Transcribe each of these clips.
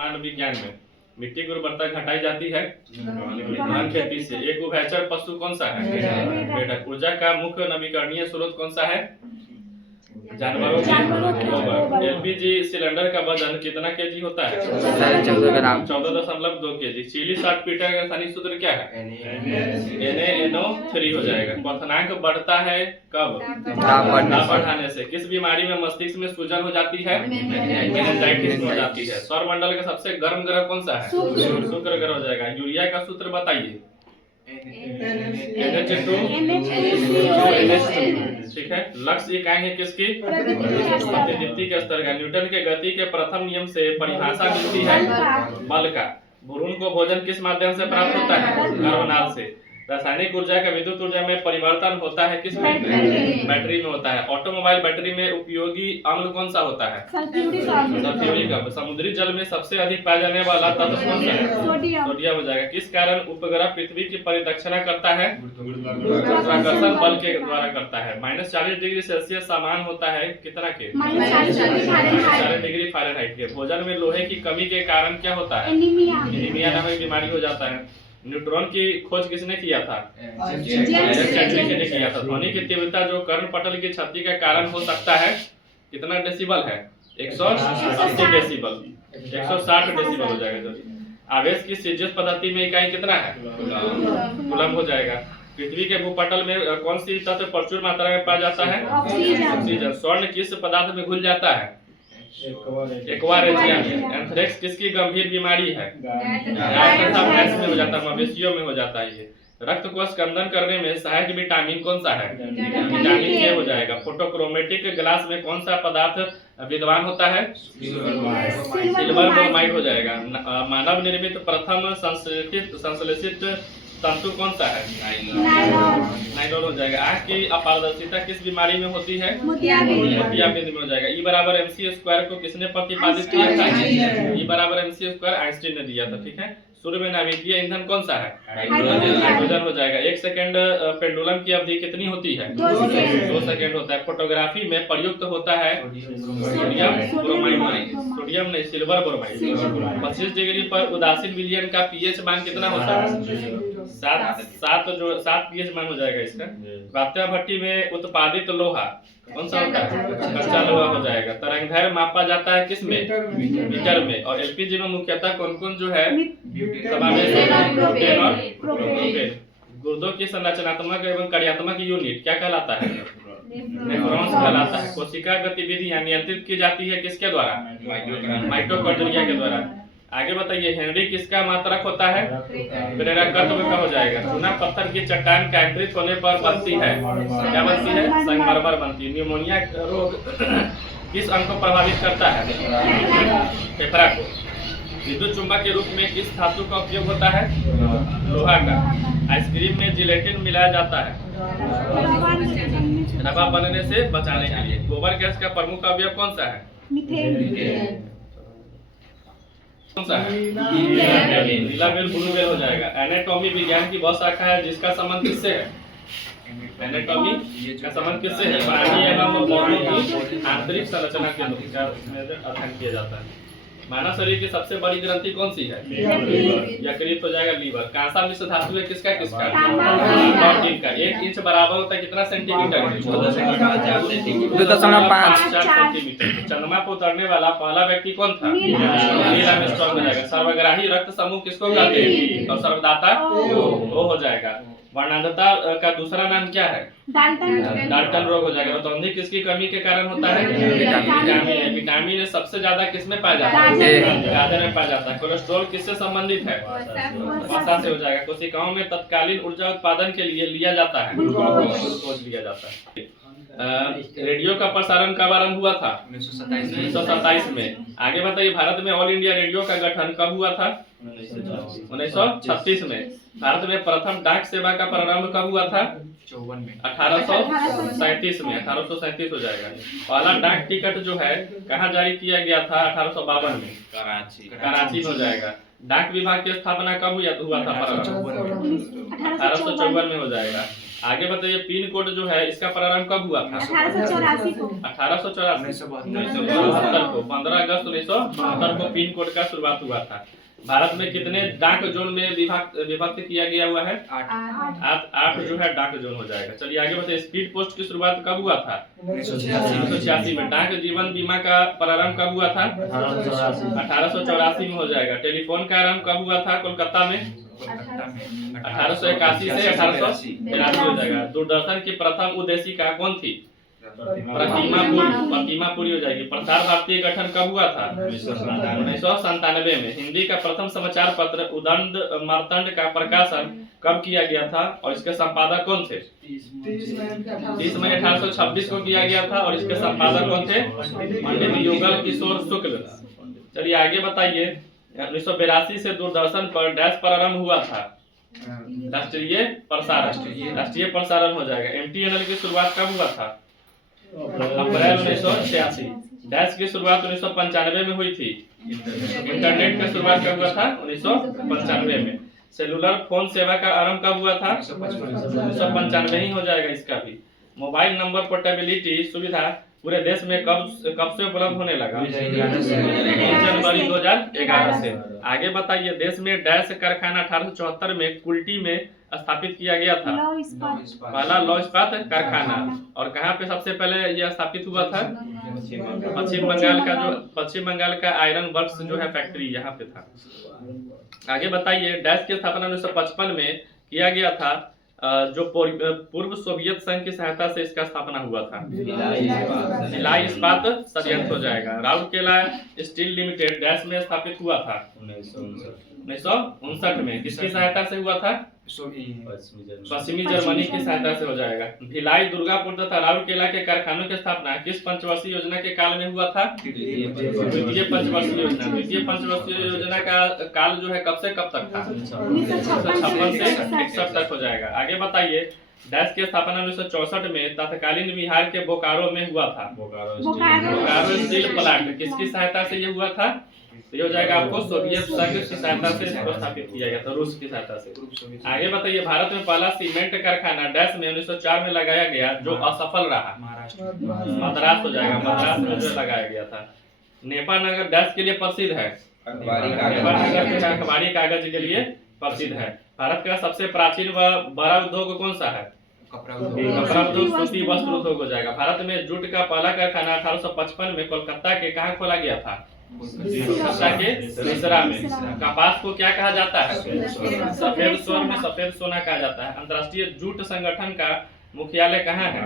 सामान्य विज्ञान में मिट्टी की उर्वरता घटाई जाती है धान खेती से। एक उभयचर पशु कौन सा है? भेड़। ऊर्जा का मुख्य नवीकरणीय स्रोत कौन सा है? जानवरों की गोबर। एलपीजी सिलेंडर का वजन कितना केजी होता है? 14.2 केजी। चिली सॉल्ट पीटर का रासायनिक सूत्र क्या है? NaNO3 हो जाएगा। क्वथनांक बढ़ता है कब? दाब बढ़ाने से। किस बीमारी में मस्तिष्क में सूजन हो जाती है? मेनिंजाइटिस हो जाती है। सौरमंडल का सबसे गर्म ग्रह कौन सा है? शुक्र ग्रह हो जाएगा। यूरिया का सूत्र बताइए। ठीक है। लक्ष्य इकाई है किसकी? प्रतिदीप्ति के स्तर का। न्यूटन के गति के प्रथम नियम से परिभाषा मिलती है बल का। भ्रूण को भोजन किस माध्यम से प्राप्त होता है? गर्भनाल से। रासायनिक ऊर्जा का विद्युत ऊर्जा में परिवर्तन होता है किस में? बैटरी में होता है। ऑटोमोबाइल बैटरी में उपयोगी अम्ल कौन सा होता है? सल्फ्यूरिक अम्ल। समुद्री जल में सबसे अधिक पाया जाने वाला तत्व कौन सा है? सोडियम हो जाएगा। किस कारण उपग्रह पृथ्वी की परिदक्षिणा करता है? गुरुत्वाकर्षण बल के द्वारा करता है। -40 डिग्री सेल्सियस सामान होता है कितना के? 40 डिग्री फ़ारेनहाइट के। भोजन में लोहे की कमी के कारण क्या होता है? एनीमिया नामक बीमारी हो जाता है। न्यूट्रॉन की खोज किसने किया था? चैटलिन ने किया था। ध्वनि की तीव्रता जो कर्णपटल की क्षति का कारण हो सकता है कितना डेसिबल है? 180 डेसिबल। 160 डेसिबल हो जाएगा। आवेश की सीजीएस पद्धति में इकाई कितना है? कूलम हो जाएगा। पृथ्वी के भूपटल में कौन सी तत्व प्रचुर मात्रा में पाया जाता है? ऑक्सीजन। स्वर्ण किस पदार्थ में घुल जाता है? एक्वारेजिया में। एंथ्रेक्स किसकी गंभीर बीमारी है? भैंस में हो जाता है, मवेशियों में हो जाता है ये। रक्त को स्कंदन करने में सहायक विटामिन कौन सा है? विटामिन ए हो जाएगा। फोटोक्रोमेटिक ग्लास में कौन सा पदार्थ विद्वान होता है? सिल्वर ब्रोमाइड हो जाएगा। मानव निर्मित प्रथम संश्लेषित तंतु कौन सा है? नायलॉन हो जाएगा। आँख की अपारदर्शिता किस बीमारी में होती है? मोतियाबिंद में हो जाएगा। E = mc² को किसने प्रतिपादित किया था? E = mc² आइंस्टीन ने दिया था। ठीक है। सूर्य में नाभिकीय ईंधन कौन सा है? हाइड्रोजन हो जाएगा। 1 सेकंड पेंडुलम की अवधि कितनी होती है? 2 सेकंड होता है। फोटोग्राफी में प्रयुक्त होता है सोडियम ब्रोमाइड। सोडियम नहीं, सिल्वर ब्रोमाइड। 25 डिग्री पर उदासीन विलयन का पीएच मान कितना होता है? 7 पीएच मान हो जाएगा इसका। वात्या भट्टी में उत्पादित लोहा कौन सा होता है? कच्चा लोहा हो जाएगा। तरंगदैर्घ्य मापा जाता है किस में? मीटर में। और एलपीजी में मुख्यतः कौन कौन जो है समावेश है? प्रोपेन। गुर्दों की संरचनात्मक एवं कार्यात्मक यूनिट क्या कहलाता है? नेफ्रॉन्स कहलाता है। कोशिका गतिविधियां नियंत्रित की जाती है किसके द्वारा? माइटोकॉन्ड्रिया के द्वारा। आगे बताइए, हेनरी किसका मात्रक होता है? प्रेरकत्व का हो जाएगा। चूना पत्थर की चट्टान केंद्रित होने पर बनती है क्या बनती है? संगमरमर बनती है। न्यूमोनिया रोग किस अंग को प्रभावित करता है? फेफड़ा को। विद्युत चुंबक के रूप में किस धातु का उपयोग होता है? लोहा का। आइसक्रीम में जिलेटिन मिलाया जाता है रवा बनने से बचाने के लिए। गोबर गैस का प्रमुख अवयव कौन सा है? मीथेन। कौन सा है? नीला बेल ब्लू बेल हो जाएगा। एनाटॉमी विज्ञान की वह शाखा है जिसका संबंध किससे है? एनाटॉमी का संबंध किससे है? प्राणी एवं पौधों की आंतरिक संरचना के अध्ययन किया जाता है। मानव शरीर की सबसे बड़ी ग्रंथि कौन सी है? यकृत हो जाएगा। लीवर। कांसा मिश्र धातु है किसका? 1 इंच बराबर होता है कितना सेंटीमीटर? 2.5 सेंटीमीटर। चंद्रमा पर उतरने वाला पहला व्यक्ति कौन था? नील आर्मस्ट्रांग हो जाएगा। सर्वग्राही रक्त समूह किसको कहते हैं? और सर्वदाता वो हो जाएगा। वर्णांधता का दूसरा नाम क्या है? डाल्टन रोग हो जाएगा। रतौंधी किसकी कमी के कारण होता है? विटामिन। विटामिन सबसे ज्यादा किसमें पाया जाता है? गाजर में पाया जाता है। कोलेस्ट्रॉल किससे संबंधित है? वसा से हो जाएगा। कोशिकाओं में तत्कालीन ऊर्जा उत्पादन के लिए लिया जाता है ग्लूकोज लिया जाता है। रेडियो का प्रसारण कब आरंभ हुआ था? 1927 में। आगे बताइए, भारत में ऑल इंडिया रेडियो का गठन कब हुआ था? 1936 में। भारत में प्रथम डाक सेवा का प्रारंभ कब हुआ था? 1837 में। 1837 हो जाएगा। पहला डाक टिकट जो है कहाँ जारी किया गया था? 1852 में कराची में हो जाएगा। डाक विभाग की स्थापना कब हुआ था? 1854 में हो जाएगा। आगे बताइए पिन कोड जो है इसका प्रारंभ कब हुआ था? 1884 को। 1872 को 15 अगस्त 1972 को पिन कोड का शुरुआत हुआ था। भारत में कितने डाक जोन में विभक्त किया गया हुआ है? 8 जो है डाक जोन हो जाएगा। चलिए आगे बताइए स्पीड पोस्ट की शुरुआत कब हुआ था? 1986 में। डाक जीवन बीमा का प्रारंभ कब हुआ था? 1884 में हो जाएगा। टेलीफोन का आरंभ कब हुआ था कोलकाता में? 1881 से 1883 हो जाएगा। दूरदर्शन की प्रथम उद्देशिका कौन थी? प्रतिमापुरी हो जाएगी। प्रसार भारती गठन कब हुआ था? 1997 में। हिंदी का प्रथम समाचार पत्र उदंड मार्तंड का प्रकाशन कब किया गया था और इसके संपादक कौन थे? 30 मई 1826 को किया गया था और इसके संपादक कौन थे? पंडित युगल किशोर शुक्ल। चलिए आगे बताइए 1982 से दूरदर्शन पर डैश प्रारंभ हुआ था? राष्ट्रीय प्रसारण हो जाएगा। MTNL की शुरुआत कब हुआ था? अप्रैल 1986। डैश की शुरुआत 1995 में हुई थी। इंटरनेट की शुरुआत कब हुआ था? 1995 में। सेलुलर फोन सेवा का आरंभ कब हुआ था? 1995 ही हो जाएगा इसका भी। मोबाइल नंबर पोर्टेबिलिटी सुविधा पूरे देश में कब से उपलब्ध होने लगा? जनवरी 2011 से। आगे बताइए देश में डैश कारखाना 1874 में कुल्टी में स्थापित किया गया था? पहला लौह इस्पात कारखाना। और कहाँ पे सबसे पहले यह स्थापित हुआ था? पश्चिम बंगाल का आयरन वर्क्स जो है फैक्ट्री यहाँ पे था। आगे बताइए डैश की स्थापना 1955 में किया गया था जो पूर्व सोवियत संघ की सहायता से इसका स्थापना हुआ था। भिलाई इस्पात संयंत्र हो जाएगा। राउरकेला स्टील लिमिटेड डैश में स्थापित हुआ था? 1959 में। किसकी सहायता से हुआ था? पश्चिमी जर्मनी की सहायता से हो जाएगा। भिलाई दुर्गापुर तथा राउरकेला के कारखानों की स्थापना किस पंचवर्षीय योजना के काल में हुआ था? द्वितीय पंचवर्षीय योजना। द्वितीय पंचवर्षीय योजना का काल जो है कब से कब तक था? 1956 से 61 तक हो जाएगा। आगे बताइए डैश की स्थापना 1964 में तत्कालीन बिहार के बोकारो में हुआ था। बोकारो स्टील प्लांट किसकी सहायता से ये हुआ था? तो ये हो जाएगा आपको सोवियत संघ की सहायता से इसको स्थापित किया गया था, रूस की सहायता से। आगे बताइए भारत में पहला सीमेंट कारखाना डैश में 1904 में लगाया गया जो असफल रहा? मद्रास हो जाएगा। मद्रास में जो लगाया गया था। नेपाल नगर डैश के लिए प्रसिद्ध है? अखबारी कागज के लिए प्रसिद्ध है। भारत का सबसे प्राचीन व बड़ा उद्योग कौन सा है? कपड़ा उद्योग सूती वस्त्र उद्योग हो जाएगा। भारत में जूट का पहला कारखाना 1855 में कोलकाता के कहाँ खोला गया था? कोलकाता के रिसरा में। कपास को क्या कहा जाता है? सफेद स्वर्ण में सफेद सोना कहा जाता है। अंतर्राष्ट्रीय जूट संगठन का मुख्यालय कहाँ है?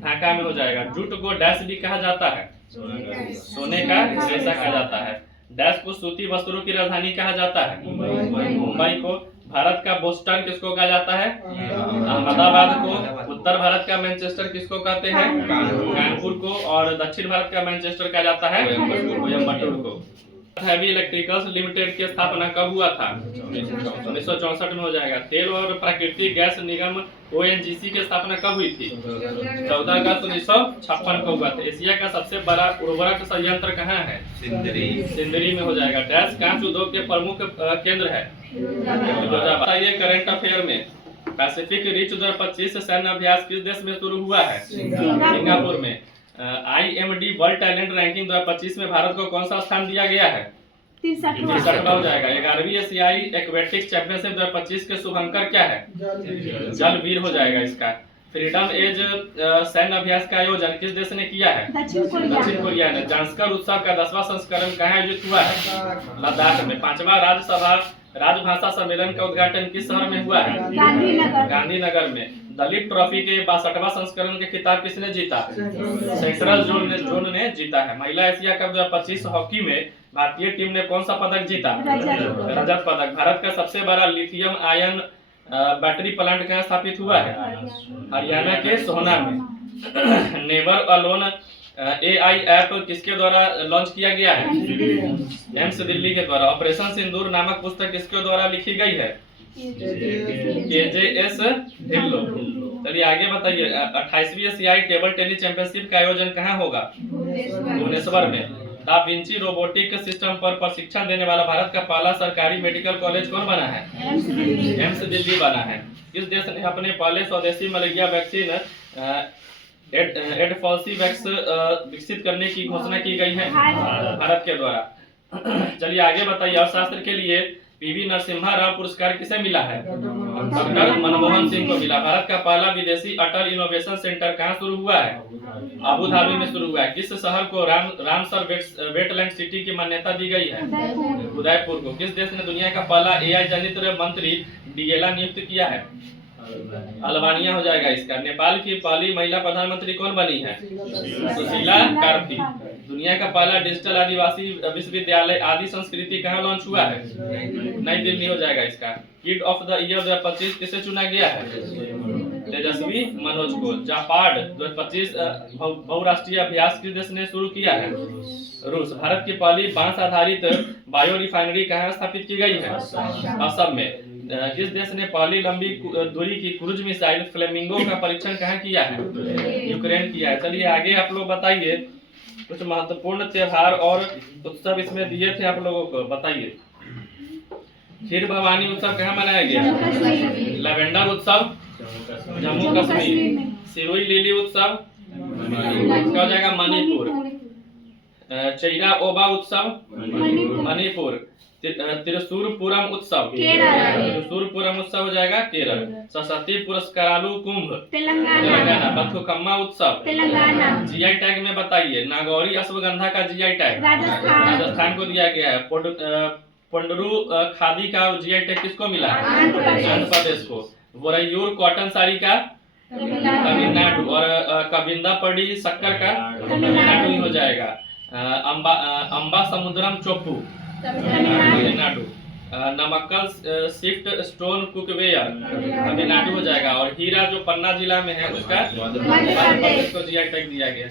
ढाका में हो जाएगा। जूट को डैश भी कहा जाता है? सोने का रेशा कहा जाता है। डैश को सूती वस्त्रों की राजधानी कहा जाता है? मुंबई को। भारत का बोस्टन किसको कहा जाता है? अहमदाबाद को। उत्तर भारत का मैनचेस्टर किसको कहते हैं? कानपुर को। और दक्षिण भारत का मैनचेस्टर कहा जाता है? कोयम्बटूर को। हैवी इलेक्ट्रिकल्स लिमिटेड की स्थापना कब हुआ था? 1964 में हो जाएगा। तेल और प्राकृतिक गैस निगम ONGC की स्थापना कब हुई थी? 14 अगस्त 1956 को हुआ था। एशिया का सबसे बड़ा उर्वरक संयंत्र कहाँ है? सिंदरी में हो जाएगा। डैश कांच उद्योग के प्रमुख केंद्र है? बताइए करंट अफेयर में पैसिफिक रिच 2025 सैन्य अभ्यास किस देश में शुरू हुआ है? सिंगापुर में। IMD वर्ल्ड टैलेंट रैंकिंग 2025 में भारत को कौन सा स्थान दिया गया है? 63वां हो जाएगा। 11वीं एशियाई एक्वेटिक चैंपियनशिप 2025 के शुभंकर क्या है? जलवीर हो जाएगा इसका। फ्रीडम एज सैन्य अभ्यास का आयोजन किस देश ने किया है? दक्षिण कोरिया ने। जांस्कर उत्सव का 10वां संस्करण कहाँ आयोजित हुआ है? लद्दाख में। 5वां राजभाषा सम्मेलन का उद्घाटन किस शहर में हुआ है? गांधीनगर में। दलित ट्रॉफी के 62वां संस्करण के खिताब किसने जीता? सेंट्रल जोन ने जीता है। महिला एशिया कप 2025 हॉकी में भारतीय टीम ने कौन सा पदक जीता? रजत पदक। भारत का सबसे बड़ा लिथियम आयन बैटरी प्लांट कहाँ स्थापित हुआ है? हरियाणा के सोहना में। नेवर अलोन AI ऐप किसके द्वारा लॉन्च किया गया है? एम्स दिल्ली के द्वारा। ऑपरेशन सिंदूर नामक पुस्तक किसके द्वारा लिखी गई है? KJS ढिल्लो। चलिए आगे बताइए 28वीं एशियाई टेबल टेनिस चैंपियनशिप का आयोजन कहाँ होगा? भुवनेश्वर में। दा विंची रोबोटिक सिस्टम पर प्रशिक्षण देने वाला भारत का पहला सरकारी मेडिकल कॉलेज कौन बना है? एम्स दिल्ली बना है। किस देश ने अपने पहले स्वदेशी मलेरिया वैक्सीन एडफॉल्सीवैक्स विकसित करने की घोषणा की गई है? भारत के द्वारा। चलिए आगे बताइए। अर्थशास्त्र के लिए पीवी नरसिम्हा राव पुरस्कार किसे मिला है? डॉक्टर मनमोहन सिंह को मिला। भारत का पहला विदेशी अटल इनोवेशन सेंटर कहाँ शुरू हुआ है? अबू धाबी में शुरू हुआ है। किस शहर को रामसर वेटलैंड सिटी की मान्यता दी गई है? उदयपुर को। किस देश ने दुनिया का पहला एआई जनित मंत्री डीएला नियुक्त किया है? अल्बानिया हो जाएगा इसका। नेपाल की पहली महिला प्रधानमंत्री कौन बनी है? सुशीला कार्ती। दुनिया का पहला डिजिटल आदिवासी विश्वविद्यालय आदि संस्कृति कहाँ लॉन्च हुआ है? नई दिल्ली हो जाएगा इसका। किड ऑफ द ईयर 2025 किसे चुना गया है? तेजस्वी मनोज को। जापाड 2025 बहुराष्ट्रीय अभ्यास किस देश ने शुरू किया है? रूस। भारत की पहली बांस आधारित बायो रिफाइनरी कहाँ स्थापित की गई है? असम में। किस देश ने पहली लंबी दूरी की क्रूज मिसाइल फ्लेमिंगो का परीक्षण कहाँ किया है? यूक्रेन किया है। चलिए आगे आप लोग बताइए। कुछ महत्वपूर्ण त्योहार और उत्सव इसमें दिए थे आप लोगों को, बताइए। खीर भवानी उत्सव कहाँ मनाया गया? लैवेंडर उत्सव जम्मू कश्मीर। सिरोही लिली उत्सव क्या हो जाएगा? मणिपुर। चैरा ओबा उत्सव मणिपुर। त्रिशूरपुरम उत्सव त्रिशूरपुरम उत्सव हो जाएगा केरल। सरस्वती पुरस्कारालु कुंभ तेलंगाना। बथुकम्मा उत्सव तेलंगाना। जीआई टैग में बताइए। नागौरी अश्वगंधा का जीआई टैग राजस्थान को दिया गया है। पंडरू खादी का जीआई टैग किसको मिला है? आंध्र प्रदेश को। वोरयूर कॉटन साड़ी का तमिलनाडु। और कबिंदा पड़ी शक्कर का तमिलनाडु ही हो जाएगा। अंबा समुद्रम चोपू Tamil Nadu. Namakkal shift stone cookware Tamil Nadu हो जाएगा। और हीरा जो पन्ना जिला में है उसका मध्य प्रदेश को जीआई टैग दिया गया।